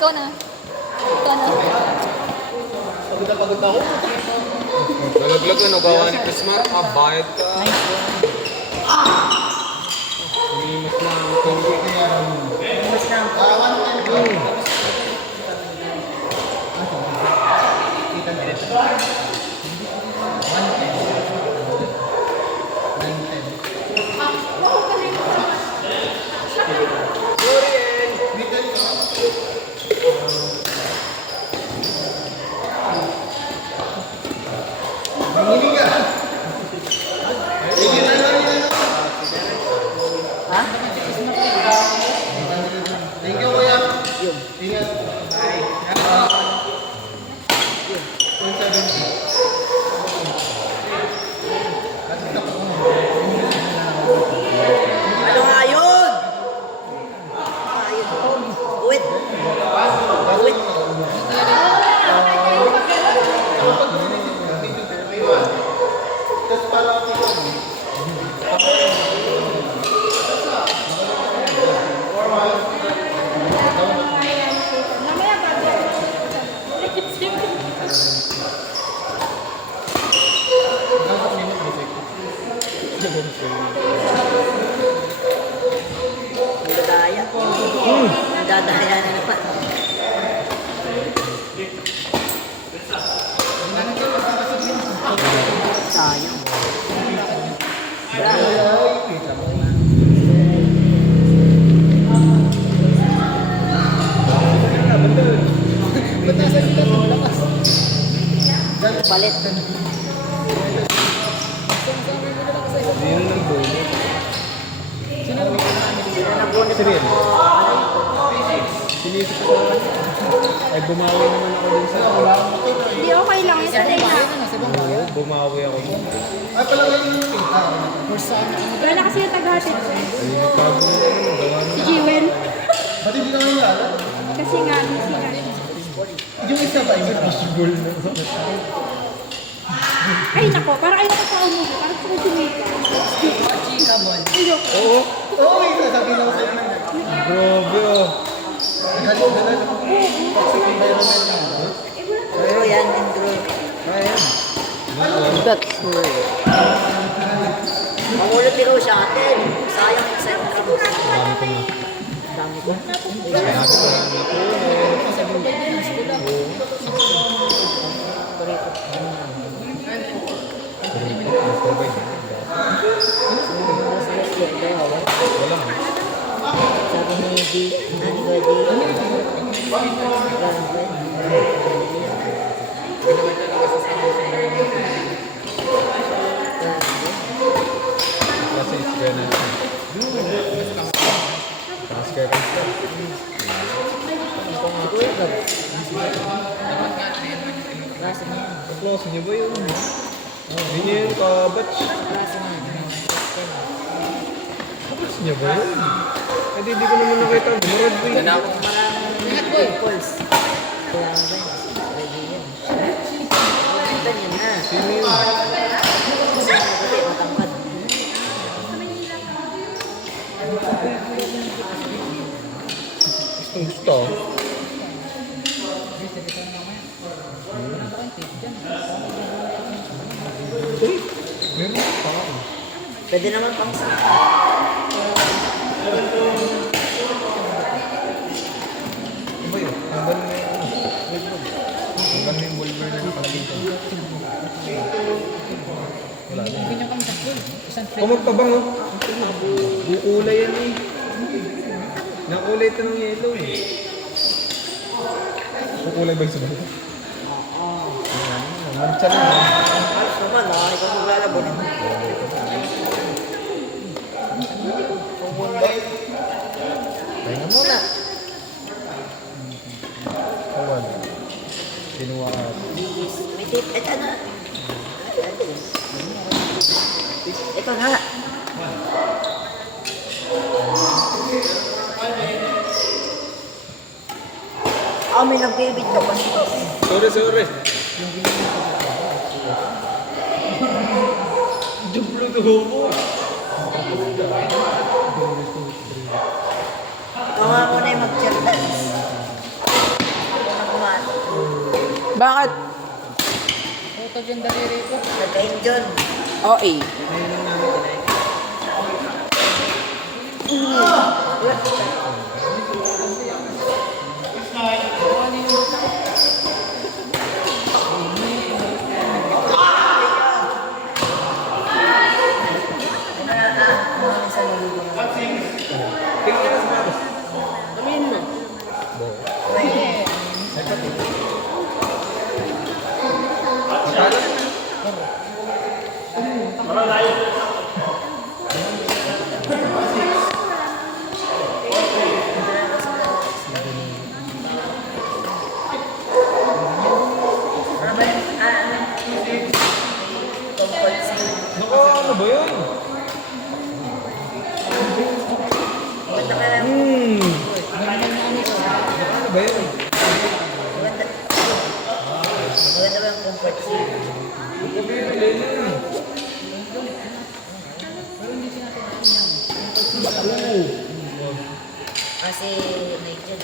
Ikaw na. Ikaw na. Pagod na pagod ako. Nalaglag ano, gawa ni Christmas. Ah, bayad ka. Umimas na ang tunggu. Mas na. Parawan ka. Ha? Thank you, kuya. Ingat. Bye. 170. Ano nga yun? Uwit. Uwit. Tapos para Dadaya. Dadaya na naman. Sayang. ba't nasa sila ito? Lakas. Palit. Yun ang dulo. Sino nag-bonus? Siril. Sinisip ko ay bumawi naman ako dun sa... Hindi, okay lang. Isa din na. Oo, bumawi ako. Ay, pala kayo yung pinta. Wala na kasi yung taghatid. Ay, nagpago na yun. Gawa Si na. Jewel. Ba't hindi ka ngayon lalo? Kasi nga, busy nga. Yung isa ba? Yung fishbowl na. Ay, nako. Parang ayaw ko pa umuwi. Parang gusto ko sumika. Ayoko. Oo. Oo, may isa. Sabi na ako sa'yo. Grabe ah. Galing na lang. Toxic environment na. Pero yan, Andrew. Ayan. That's right. Mangulot din ako sa atin. Sayang yung sayang kami. Dami ko na. Dami ko. Wala. Sabi ni Di, Kasi it's gonna... Taas kaya ka. Close niyo ba yun? Hindi niya yung kabatch. Kabatch niya ba yun? Eh di ko naman nakita. Bumarad ba yun? maraming pulse. Kaya ba yun? Ready yan. Kita niya na. Sino yun? Kasi matangkad. Gustong gusto. Uy! Meron pa ako. Pwede naman pang sa. Ano ba yun? Ang ban na yung... Ang ban na yung Wolverine na nakalagay ko. Wala na. Oh, magpabang oh. Bukulay yan eh. Nakulay ito ng yellow eh. Kukulay ba yung sabaw? Mancha na eh. Naman, nakakita ko maglalabo naman. Kaya muna. Kawan. Kinuha ka. May tip. Ito na. Ito na. May nagbibig ka ba? Sorry. Jublo to mo. Ikaw nga muna yung mag-check dance. Bakit? Puto dyan daliri ko. Nagka-injure. OA. Ngayon lang namin kinain. Tingnan na sa mga. Amin na. Matalo. Naku, ano ba yun? Ano ba yun? Maganda ba yung comfort seat? Bibili na yun. Kasi Nigel.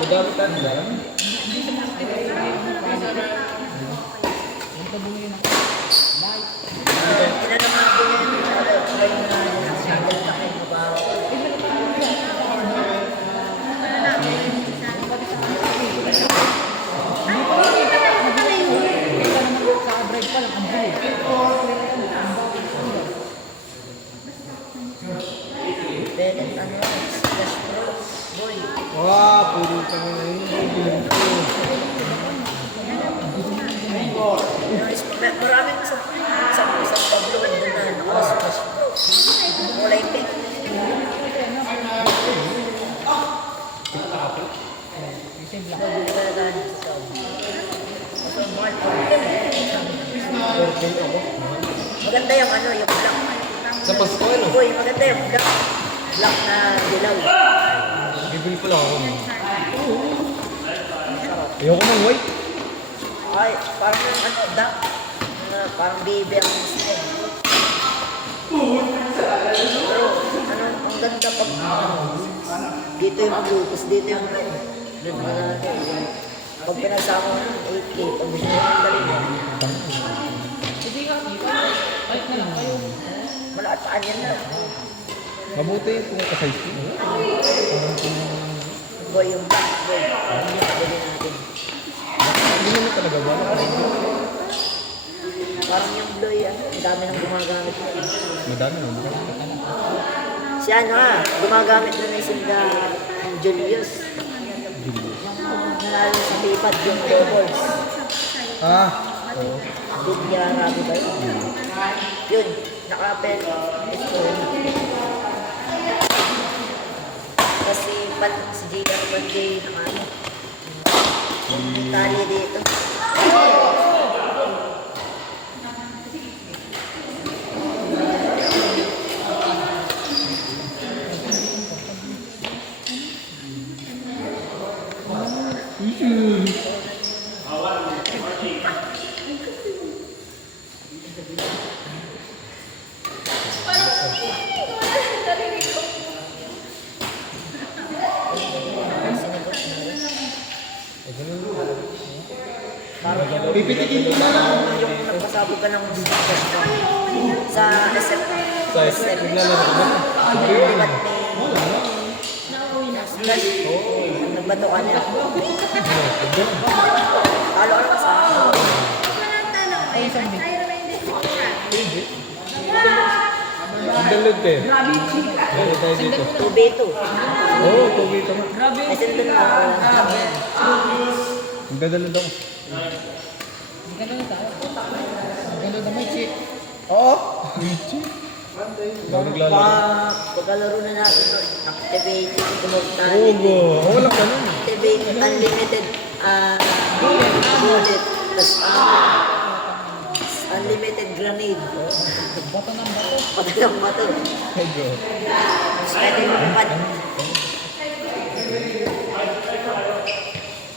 Magamit tayo ng dalang. Wah, puro ka na yun. Maraming sa Pablo doon na nakasmas. Kulay pink. Maganda yung ano, yung black. Sa Pasko, ano? Uy, maganda yung black. Black na dilaw. Bibili ko lang ako. Ayoko ng white. Ay, parang yung ano, duck. Parang baby ang style. Pero, ano, ang ganda pag dito yung blue, tapos dito yung red. Red na natin. Pag pinagsama ko ng 8K, pag gusto mo yung dali mo. Malataan yan na. Mabuti kung ka-size ko. Boy, yung black boy. Pabili natin. Hindi naman talaga ba? Parang yung blue yan. Ang dami nang gumagamit. Madami naman. Si ano gumagamit na ni Sinda Julius. Nanalo sa Pipad yung doubles. Ah, oo. Bigya Rabi ba yun? Yun, nakapel. Ito. Kasi si Gian Monday nakano. Tali dito. Pipitikin ko na lang. Yung nagpasabog ka ng business sa SF. Sa SF, naglalaro ko ba? Ba't may splash? Nagbato ka niya. Talo ka naman sa akin. Ang dalod eh. Ano tayo dito? 2B2. Oo, tubig ito. Ay, sindun ka. Ang dadalod ako. Oo. Bago naglalaro. Pagkalaro na natin ito, activate, tumugtan. Oo, go. Oo, walang ganun. Activate, unlimited, bullet, tas unlimited grenade. Bato ng bato. Bato ng bato. Medyo. Pwede yung pad.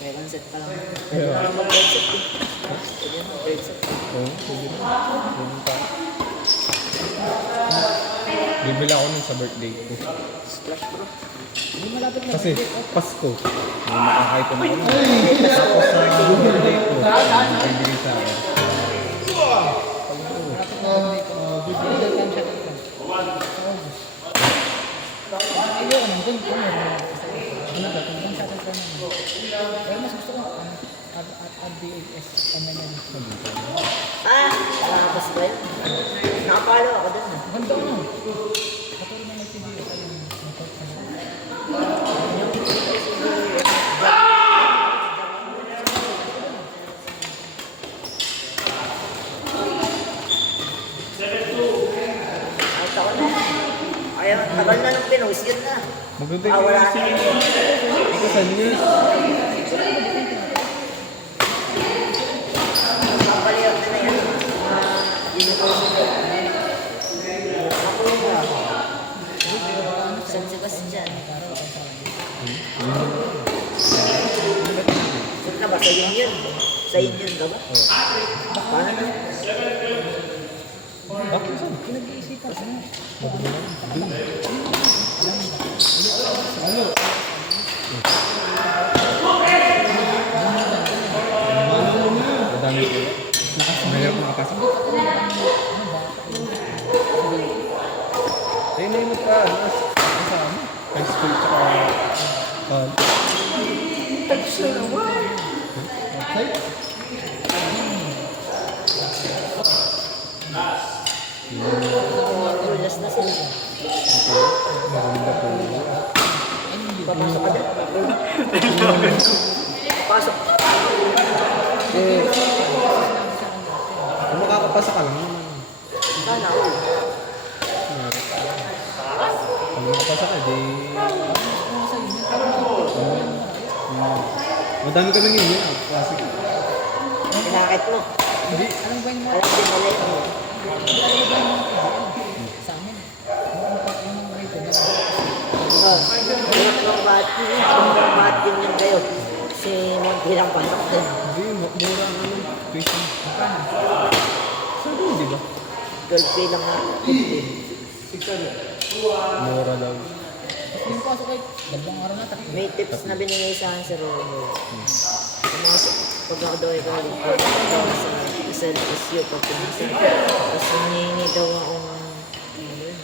Second set pa lang. Pwede na lang mag-third set. Pwede na mag-third set. Oo, pwede na. Ganun pa. Bibili ako nun sa birthday ko. Splash bro. Kasi Pasko. May makakaitan ako nun. Tapos sa birthday ko, may bigay sa akin. Ah, nakabas ba yun? Nakapalo ako dun. Ay, taon na. Ayaw, tagal na nung pinost yun na. Maganda Ah, wala yung na. Ikaw saan yun? Kapaliyot na yan. University. Ako nga. San Sebastian. Saan ka ba? Sa Union? Sa Union ka ba? Paano na? Bakit saan? Madami ko. Mahirap makapasok. Ayun na yun pa. Saan? High school tsaka... Rulas na sila. Maganda po. Papasok ka dyan. Pasok. Kung makakapasa ka lang naman. Sana ako. Kung makapasa ka, di... Madami ka nang yun. Klase ka. Pinakit mo. Hindi. Alam din mali mo. Oh, mga din yan kayo. Si Monty lang pasok din. Hindi, mura ang ano. Tuition. Sabi, di ba? 12K lang na 15. Mura daw. May tips na binigay sa akin si Romo. Pumasok, pag ako daw ay galing, pag ako daw sa SLSU, pag pumasok. Tapos hinihingi daw akong, ano yun,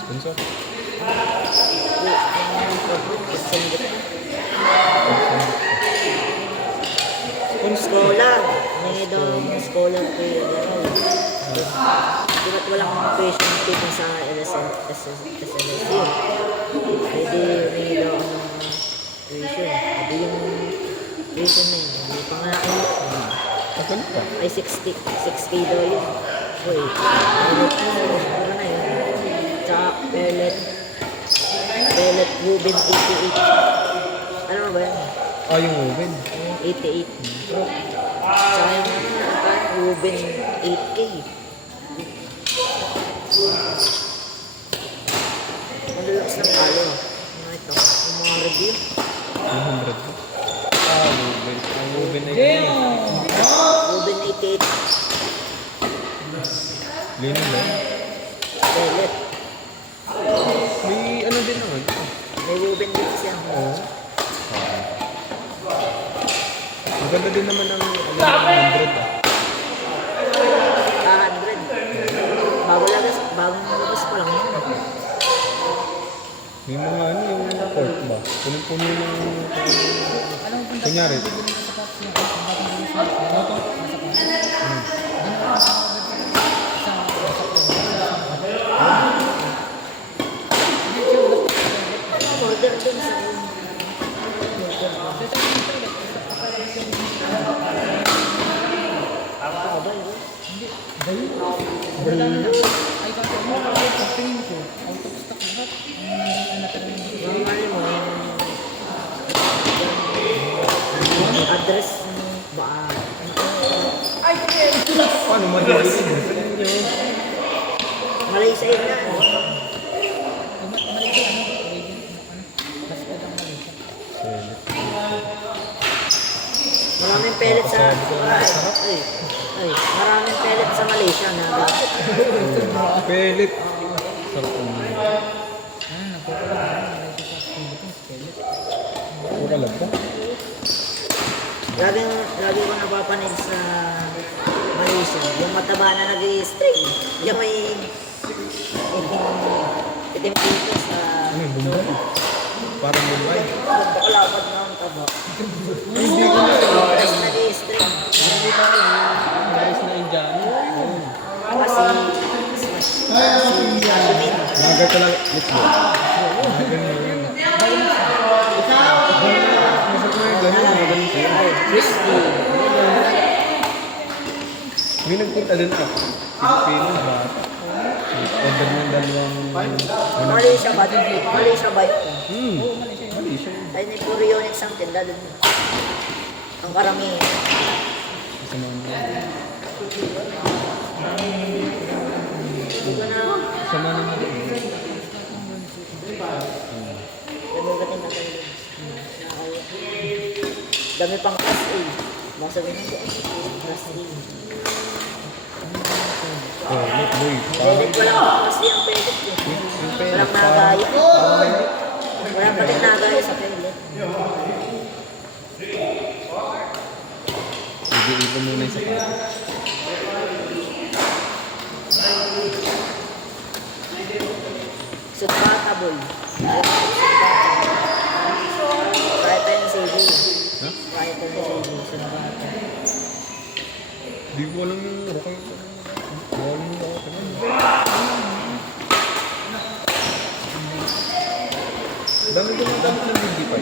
Sponsor. Scholar. Hinihingi daw akong scholar kay Leroy. Diba't walang tuition fee sa SLSU. Pwede hinihingi daw akong tuition. Pwede yung tuition na yun. Hindi pa nga ako. Kapal pa. Ay, 6K daw yun. Uy, ano na yun? Tsaka pellet Ruben 88. Ano ba yun? Ah, yung oven. 88. Tsaka yung Ruben 8K. Ang lalakas ng palo. Ano ito? Yung mga review. 200 po. Ah, oven. Ang oven na yun. Ruben 88. Lino ba? Pellet. May ano din naman. May Ruben din siya. Oo. Maganda din naman ang 100 ah. 100. Bagong labas pa lang yun. May mga ano yung pork ba? Punong-puno yung... Kunyari. Order dun sa address ba? Paano madali yun? Malaysia yun na. Maraming pellet sa maraming pellet sa Malaysia na. Pellet. Sarap ang mga. Kukalag ka? Lagi ko napapanig sa Malaysia. Yung mataba na nag-i-string. Yung may itim dito sa Ano yung Bombay? Parang Bombay. pagkakalapad na ang taba. Hindi ko na. Tapos nag-i-string. Hindi ko na. Guys na Indiano. Kasi Ashumin. Lager ka lang. Let's go. Lager na yun. Nasa ko yung gano'n. Magaling sa'yo. Crispy. May nagpunta din ako. Pilipino ba? Order ng dalawang... Malaysia ba? Malaysia ba ito? Mali siya. Ay, may puro units ang tinda doon. Ang karamihan. Isa naman. Hindi ko na Sama naman. nabugatin na kayo. Dami pang class A. Baka sabihin ko, class A. Oh, look boy. Pellet ko lang class A ang pellet ko. Walang nagaya. Walang palit nagaya sa pellet. Sige, ipon muna yung sakit. Sumbata boy. Kahit tayo ng CV. Ha? Kahit tayo ng CV. Sumbata. Di ko alam yung rokay. Alam yung rokay. Dami ko ng dami ng BB5.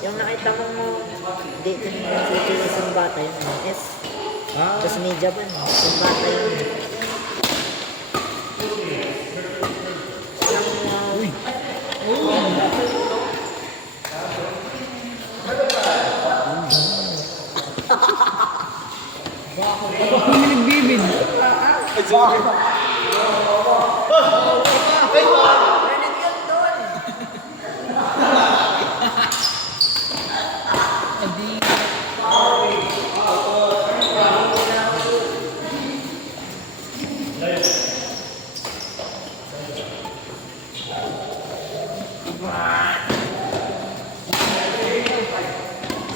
Yung nakita mo dito ng city ng Sumbata yun. S. Ah, Tapos may Japan. Sumbata yun. Yung nagbibig.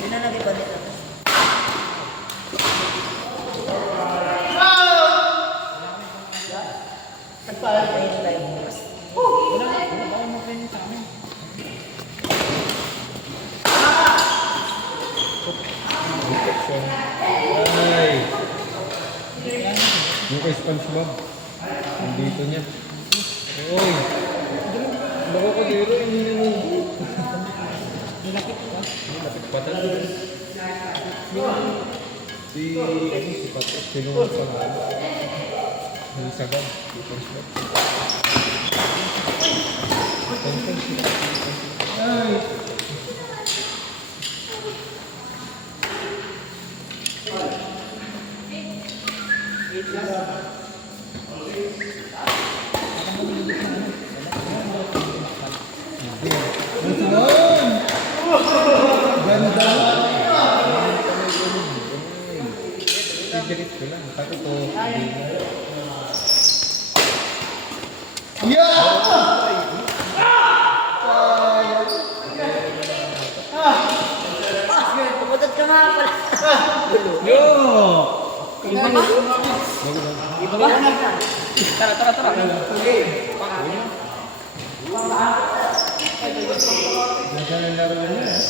Sino lagi ba nito? Ay. Yung kay SpongeBob. Nandito niya. Oy. Baka ko dito, hindi na mo. Nilapit pa talaga. Si Patrick, sinunod sa mga. Yung sagad. Yung SpongeBob. Ay. Ganda! Sigarit ko lang. Takot ko. Pumunod ka nga pala. Yo! Ganda ng laro niya.